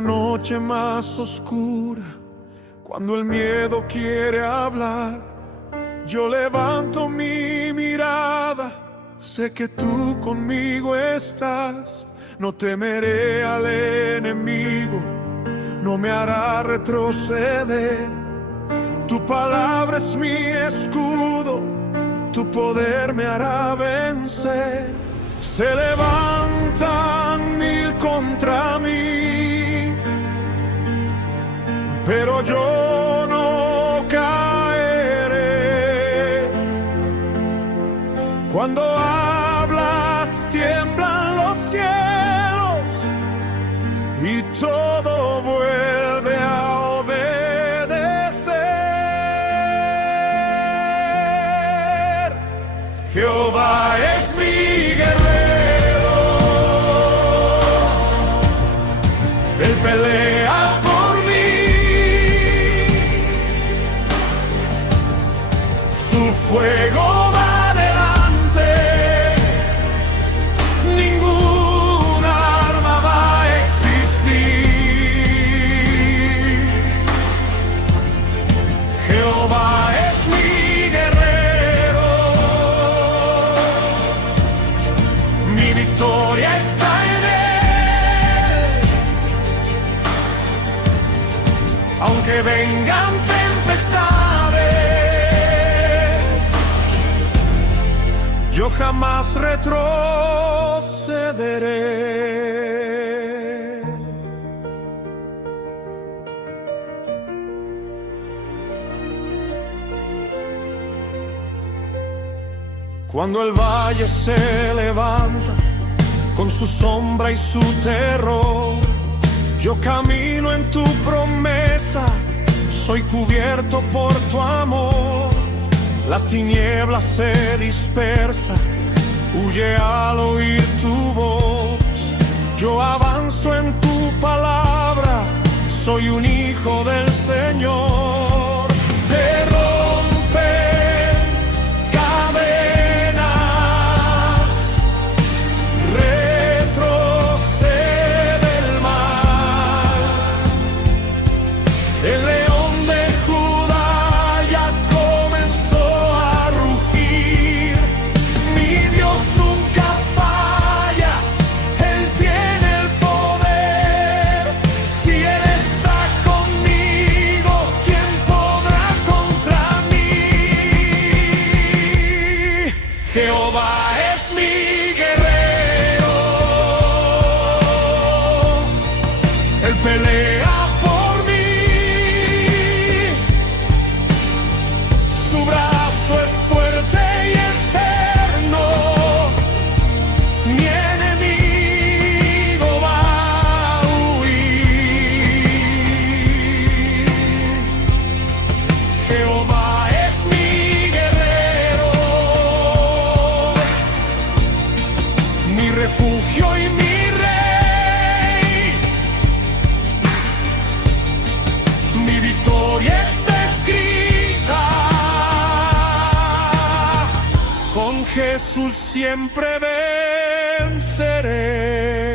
la noche más oscura, cuando el miedo quiere hablar, yo levanto mi mirada, sé que tú conmigo estás. No temeré al enemigo, no me hará retroceder. Tu palabra es mi escudo, tu poder me hará vencer. Se levantan mil contra mí, pero yo no caeré. Cuando hablas tiemblan los cielos y todo vuelve a obedecer. Jehová es mi guerrero, Él pelea por mí. Su fuego va adelante, ninguna arma va a existir. Jehová es mi guerrero, mi victoria está en Él. Aunque vengan tempestades, yo jamás retrocederé. Cuando el valle se levanta con su sombra y su terror, yo camino en tu promesa, soy cubierto por tu amor. La tiniebla se dispersa, huye al oír tu voz. Yo avanzo en tu palabra, soy un hijo del Señor. Se rompen cadenas, retrocede el mal. El león de Judá ya comenzó a rugir. Mi Dios nunca falla, Él tiene el poder. Si Él está conmigo, ¿quién podrá contra mí? Jehová es mi guerrero, Él pelea por mí. Su brazo es fuerte y eterno, mi enemigo va a huir. Jehová es mi guerrero, mi refugio y mi rey. Mi victoria está escrita, con Jesús siempre venceré.